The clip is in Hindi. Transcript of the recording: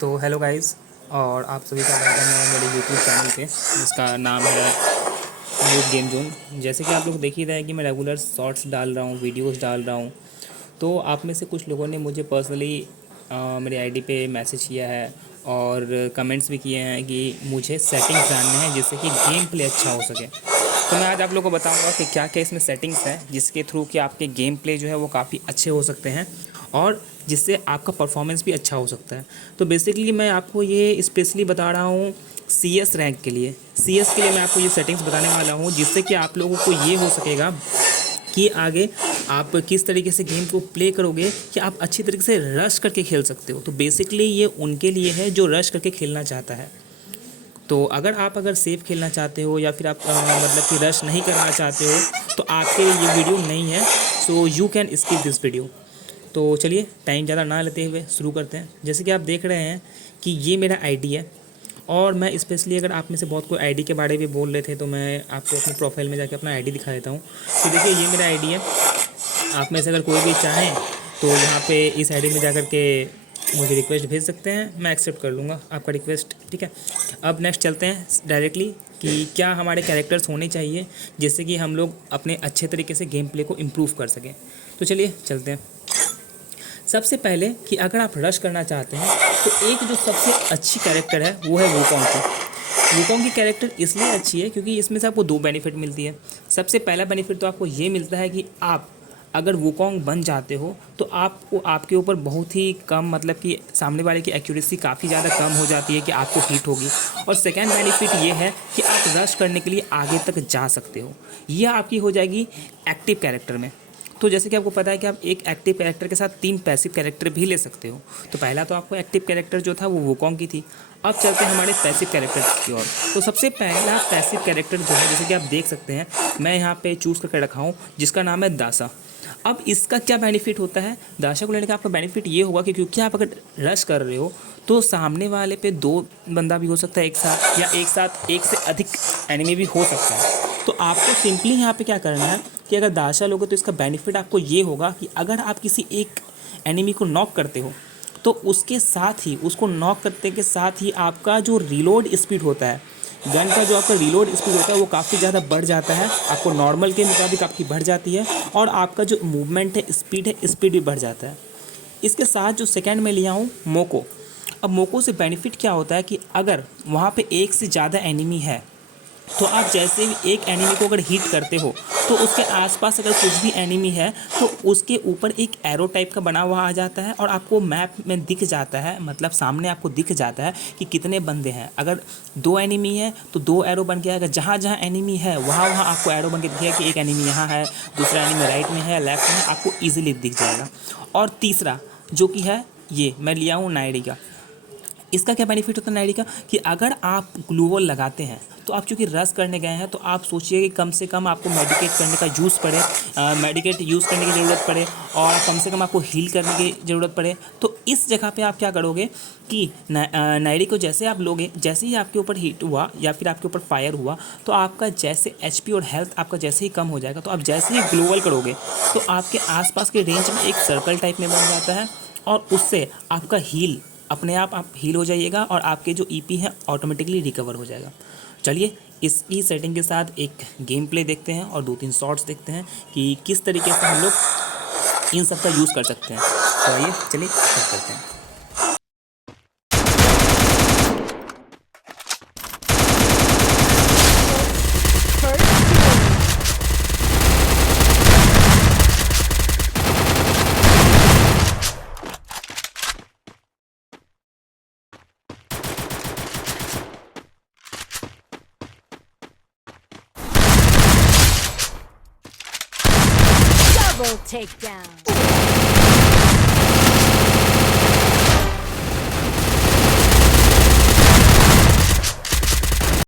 तो हेलो गाइस, और आप सभी का वेलकम है मेरे यूट्यूब चैनल पे जिसका नाम है यूथ गेम जोन। जैसे कि आप लोग देख ही रहे हैं कि मैं रेगुलर शॉर्ट्स डाल रहा हूँ, वीडियोस डाल रहा हूँ। तो आप में से कुछ लोगों ने मुझे पर्सनली मेरी आईडी पे मैसेज किया है और कमेंट्स भी किए हैं कि मुझे सेटिंग्स जानने हैं जिससे कि गेम प्ले अच्छा हो सके। तो मैं आज आप लोगों को बताऊंगा कि क्या क्या इसमें सेटिंग्स हैं जिसके थ्रू कि आपके गेम प्ले जो है वो काफ़ी अच्छे हो सकते हैं और जिससे आपका परफॉर्मेंस भी अच्छा हो सकता है। तो बेसिकली मैं आपको ये स्पेशली बता रहा हूँ CS रैंक के लिए। CS के लिए मैं आपको ये सेटिंग्स बताने वाला हूँ जिससे कि आप लोगों को ये हो सकेगा कि आगे आप किस तरीके से गेम को प्ले करोगे कि आप अच्छी तरीके से रश करके खेल सकते हो। तो बेसिकली ये उनके लिए है जो रश करके खेलना चाहता है। तो अगर सेफ खेलना चाहते हो या फिर आप मतलब कि रश नहीं करना चाहते हो तो आपके लिए ये वीडियो नहीं है। So you can skip this video. तो चलिए टाइम ज़्यादा ना लेते हुए शुरू करते हैं। जैसे कि आप देख रहे हैं कि ये मेरा आईडी है और मैं स्पेशली अगर आप में से बहुत कोई आईडी के बारे में बोल रहे थे तो मैं आपको अपने प्रोफाइल में जाके अपना आईडी दिखा देता हूँ। तो देखिए ये मेरा आईडी है। आप में से अगर कोई भी चाहें तो यहाँ पे इस आईडी में जाकर के मुझे रिक्वेस्ट भेज सकते हैं, मैं एक्सेप्ट कर लूँगा आपका रिक्वेस्ट। ठीक है, अब नेक्स्ट चलते हैं डायरेक्टली कि क्या हमारे कैरेक्टर्स होने चाहिए जिससे कि हम लोग अपने अच्छे तरीके से गेम प्ले को इम्प्रूव कर सकें। तो चलिए चलते हैं। सबसे पहले कि अगर आप रश करना चाहते हैं तो एक जो सबसे अच्छी कैरेक्टर है वो है वुकोंग की। वुकोंग की कैरेक्टर इसलिए अच्छी है क्योंकि इसमें से आपको दो बेनिफिट मिलती है। सबसे पहला बेनिफिट तो आपको ये मिलता है कि आप अगर वुकोंग बन जाते हो तो आपको आपके ऊपर बहुत ही कम मतलब कि सामने वाले की एक्यूरेसी काफ़ी ज़्यादा कम हो जाती है कि आपको हिट होगी। और सेकेंड बेनिफिट ये है कि आप रश करने के लिए आगे तक जा सकते हो। यह आपकी हो जाएगी एक्टिव कैरेक्टर में। तो जैसे कि आपको पता है कि आप एक एक्टिव कैरेक्टर के साथ 3 पैसिव कैरेक्टर भी ले सकते हो। तो पहला तो आपको एक्टिव कैरेक्टर जो था वो वुकोंग की थी। अब चलते हैं हमारे पैसिव कैरेक्टर की ओर। तो सबसे पहला पैसिव कैरेक्टर जो है, जैसे कि आप देख सकते हैं मैं यहाँ पे चूज़ करके रखा हूँ जिसका नाम है दासा। अब इसका क्या बेनिफिट होता है, दासा को लेने का आपका बेनिफिट ये होगा कि क्योंकि आप अगर रश कर रहे हो तो सामने वाले पे 2 बंदा भी हो सकता है एक साथ, या एक साथ एक से अधिक एनिमी भी हो सकता है। तो आपको सिंपली यहाँ पे क्या करना है कि अगर दासा लोगे तो इसका बेनिफिट आपको ये होगा कि अगर आप किसी एक एनिमी को नॉक करते हो तो उसके साथ ही उसको नॉक करते के साथ ही आपका जो रीलोड स्पीड होता है, गन का जो आपका रीलोड स्पीड होता है वो काफ़ी ज़्यादा बढ़ जाता है। आपको नॉर्मल के मुताबिक आपकी बढ़ जाती है और आपका जो मूवमेंट है स्पीड भी बढ़ जाता है। इसके साथ जो सेकंड में लिया हूँ मोको। अब मोको से बेनिफिट क्या होता है कि अगर वहाँ पे एक से ज़्यादा एनिमी है तो आप जैसे भी एक एनिमी को अगर हिट करते हो तो उसके आसपास अगर कुछ भी एनिमी है तो उसके ऊपर एक एरो टाइप का बना हुआ आ जाता है और आपको मैप में दिख जाता है, मतलब सामने आपको दिख जाता है कि कितने बंदे हैं। अगर 2 एनिमी है तो 2 एरो बन के आएगा, जहाँ जहाँ एनिमी है वहाँ वहाँ आपको एरो बन के दिखेगा कि एक एनिमी यहाँ है, दूसरा एनिमी राइट में है, लेफ्ट में है, आपको ईजिली दिख जाएगा। और तीसरा जो कि है ये मैं लिया हूँ नाइडी का। इसका क्या बेनिफिट होता है नाइडी का कि अगर आप ग्लू वॉल लगाते हैं तो आप चूँकि रश करने गए हैं तो आप सोचिए कि कम से कम आपको मेडिकेट करने का मेडिकेट यूज़ करने की ज़रूरत पड़े और कम से कम आपको हील करने की ज़रूरत पड़े। तो इस जगह पे आप क्या करोगे कि नाइडी को जैसे आप लोगे, जैसे ही आपके ऊपर हिट हुआ या फिर आपके ऊपर फायर हुआ तो आपका जैसे HP और हेल्थ आपका जैसे ही कम हो जाएगा तो आप जैसे ही ग्लू वॉल करोगे तो आपके आसपास के रेंज में एक सर्कल टाइप में बन जाता है और उससे आपका हील अपने आप हील हो जाइएगा और आपके जो EP है ऑटोमेटिकली रिकवर हो जाएगा। चलिए इसकी सेटिंग के साथ एक गेम प्ले देखते हैं और 2-3 शॉट्स देखते हैं कि किस तरीके से हम लोग इन सब का यूज़ कर सकते हैं। तो आइए चलिए स्टार्ट करते हैं। Double takedown.